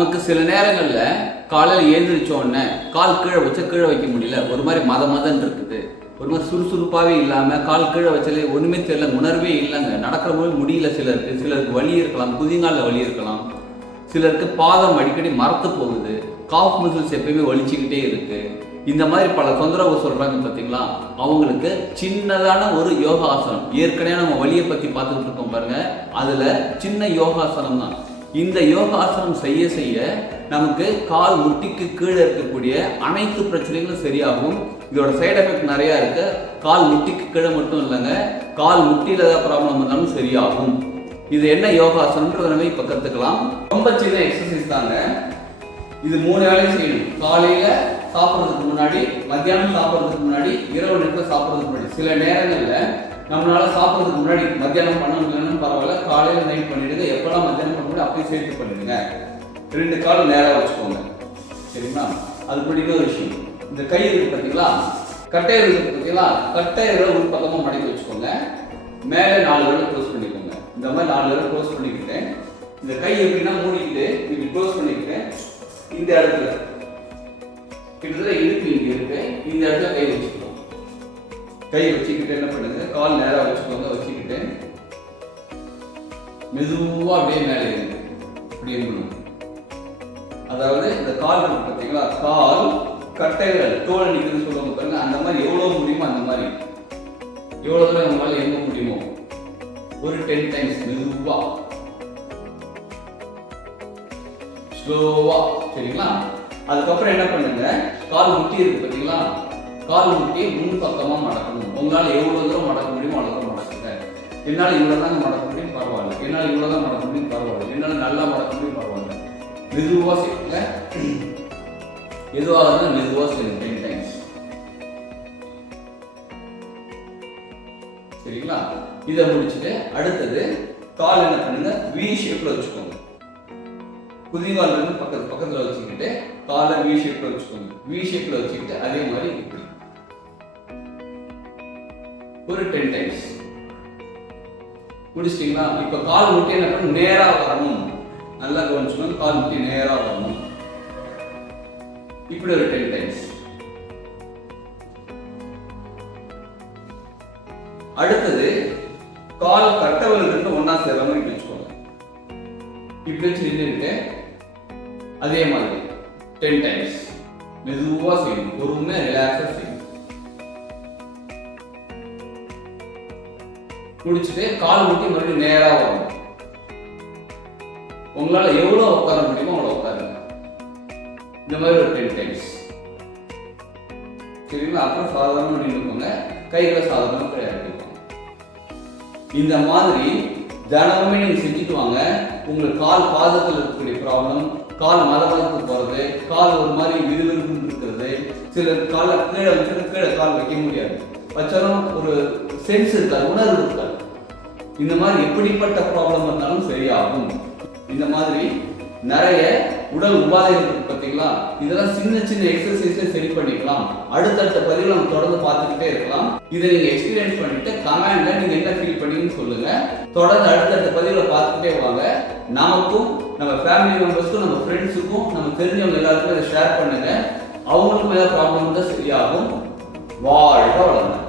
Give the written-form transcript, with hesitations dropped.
நமக்கு சில நேரங்களில் காலையில் எழுந்திரிச்ச உடனே கால் கீழே வச்சா கீழே வைக்க முடியல, ஒரு மாதிரி மதன்னு இருக்குது, ஒரு மாதிரி சுறுசுறுப்பாகவே இல்லாமல் கால் கீழே வச்சாலே ஒன்றுமே தெரியல, உணர்வே இல்லைங்க, நடக்கிற போது முடியல. சிலருக்கு வலி இருக்கலாம், குதிங்காலில் வலி இருக்கலாம், சிலருக்கு பாதம் அடிக்கடி மரத்து போகுது, காஃப் மசில்ஸ் எப்பயுமே வலிச்சுக்கிட்டே இருக்கு. இந்த மாதிரி பல தொந்தரவு சொல்றாங்க பார்த்தீங்களா. அவங்களுக்கு சின்னதான ஒரு யோகாசனம், ஏற்கனவே நம்ம வலியை பற்றி பார்த்துக்கிட்டு இருக்கோம் பாருங்க, அதில் சின்ன யோகாசனம் தான். இந்த யோகாசனம் செய்ய செய்ய நமக்கு கால் முட்டிக்கு கீழே இருக்கக்கூடிய அனைத்து பிரச்சனைகளும் சரியாகும். இதோட சைடு எஃபெக்ட் நிறையா இருக்கு. கால் முட்டிக்கு கீழே மட்டும் இல்லைங்க, கால் முட்டியில் ஏதாவது ப்ராப்ளம் இருந்தாலும் சரியாகும். இது என்ன யோகாசனம்ன்றத நம்ம இப்போ கற்றுக்கலாம். ரொம்ப சின்ன எக்ஸசைஸ் தாங்க. இது 3 வேலையும் செய்யணும். காலையில சாப்பிட்றதுக்கு முன்னாடி, மத்தியானம் சாப்பிட்றதுக்கு முன்னாடி, இரவு நேரத்தில் சாப்பிட்றதுக்கு முன்னாடி. சில நேரங்களில் நம்மளால சாப்பிட்றதுக்கு முன்னாடி மத்தியானம் பண்ண முடியலன்னு பரவாயில்ல, காலையில நைட் பண்ணிடுங்க. எப்பெல்லாம் மத்தியானம் பண்ண முடியும் அப்படியே சேர்த்து பண்ணிடுங்க. 2 கால் நேராக வச்சுக்கோங்க, சரிங்களா? அது பிடிக்கிற ஒரு விஷயம். இந்த கை இருக்கு பார்த்தீங்களா, கட்டை இருக்கு பார்த்தீங்களா, கட்டை ஒரு பக்கமாக மடக்கி வச்சுக்கோங்க. மேலே 4 விரல் க்ளோஸ் பண்ணிக்கோங்க. இந்த மாதிரி 4 விரல் க்ளோஸ் பண்ணிக்கிட்டேன். இந்த கை எப்படின்னா மூடிக்கிட்டு இப்படி க்ளோஸ் பண்ணிக்கிட்டேன். இந்த இடத்துல கிட்டத்தட்ட இடுப்பு இங்கே இருக்கு, இந்த இடத்துல கை வச்சுக்கணும். கை வச்சுக்கிட்டு என்ன பண்ணுங்க, கால் நேராக வச்சுக்கோங்க. வச்சுக்கிட்டு மெதுவா அப்படியே மேலே இருக்கு, இப்படி இருக்கணும். அதாவது இந்த கால் இருக்கு பார்த்தீங்களா, கால் கட்டைகள் தோல் நிற்குதுன்னு சொல்லுவாங்க பாருங்க, அந்த மாதிரி எவ்வளோ முடியுமோ அந்த மாதிரி எவ்வளோ தூரம் நம்மளால எங்க முடியுமோ ஒரு 10 டைம்ஸ் மெதுவா ஸ்லோவா, சரிங்களா? அதுக்கப்புறம் என்ன பண்ணுங்க, கால் முட்டி இருக்கு பார்த்தீங்களா, கால் முட்டியை முன் பக்கமா மடக்கணும். உங்களால எவ்வளவு தூரம் மடக்க முடியுமோ அவ்வளவு தூரம் மடக்குங்க. என்னால் இவ்வளவுதான் மடக்க முடியும் பரவாயில்ல, என்னால் இவ்வளவுதான் மடக்க முடியும் பரவாயில்ல, என்னால் நல்லா மடக்க முடியும் பரவாயில்ல. மெதுவா செய்யுங்க, எதுவாக இருந்தாலும் மெதுவா செய்யுங்க 10 டைம்ஸ், சரிங்களா? இதை முடிச்சுட்டு அடுத்தது கால் என்ன பண்ணுங்க, வி ஷேப்ல வச்சுக்கோங்க. குதிங்கால் இருந்து பக்கத்துல வச்சுக்கிட்டு காலை வி ஷேப்ல வச்சுக்கோங்க. வி ஷேப்ல வச்சுக்கிட்டு அதே மாதிரி இப்படி ஒரு 10 டைம்ஸ் முடிச்சிட்டீங்களா? இப்ப கால் முட்டி என்ன பண்ணணும், நேரா வரணும். நல்லா கவனிச்சுக்கணும், கால் முட்டி நேரா வரணும். இப்படி ஒரு 10 டைம்ஸ். அடுத்தது கால் கட்டவல் இருந்து ஒன்னா சேர்ற மாதிரி வச்சுக்கோங்க. இப்படி வச்சு நின்றுட்டு அதே மாதிரி 10 டைம்ஸ் மெதுவா செய்யணும், பொறுமையா ரிலாக்ஸா செய்யணும். முடிச்சுட்டு கால் முட்டி மறுபடியும் நேரா வரணும். உங்களால எவ்வளவு உட்கார முடியுமோ அவ்வளவு உட்காருங்க. இந்த மாதிரி ஒரு 10 டைம்ஸ், சரிங்களா? அப்புறம் சாதாரணமா நின்றுக்கோங்க, கைகளை சாதாரணமா இறக்கிக்கோங்க. இந்த மாதிரி தினமுமே நீங்க செஞ்சுட்டு வாங்க. உங்களுக்கு கால் பாதத்தில் இருக்கக்கூடிய ப்ராப்ளம், கால் மதமதத்து போறது, கால் ஒரு மாதிரி விறுவிறுப்பு இருக்கிறது, சிலர் காலை கீழே வச்சுட்டு கீழே கால் வைக்க முடியாது, வச்சாலும் ஒரு சென்ஸ் இருக்காது, உணர்வு இருக்காது. இந்த மாதிரி எப்படிப்பட்ட ப்ராப்ளம் இருந்தாலும் சரியாகும். இந்த மாதிரி நிறைய உடல் உபாதைகள் இருக்கு பார்த்தீங்களா, இதெல்லாம் சின்ன சின்ன எக்ஸசைஸ்ல சரி பண்ணிக்கலாம். அடுத்தடுத்த பதிவில் நம்ம தொடர்ந்து பார்த்துக்கிட்டே இருக்கலாம். இதை நீங்க எக்ஸ்பீரியன்ஸ் பண்ணிட்டு கமெண்ட்ல நீங்க என்ன ஃபீல் பண்ணீங்கன்னு சொல்லுங்க. தொடர்ந்து அடுத்தடுத்த பதிவில் பார்த்துக்கிட்டே வாங்க. நமக்கும் நம்ம ஃபேமிலி மெம்பர்ஸ்க்கும் நம்ம ஃப்ரெண்ட்ஸுக்கும் நம்ம தெரிஞ்சவங்க எல்லாருக்கும் இதை ஷேர் பண்ணுங்க. அவங்களுக்கும் ஏதாவது ப்ராப்ளம் இருந்தால் சரியாகும். வாழ்க வளமுடன்.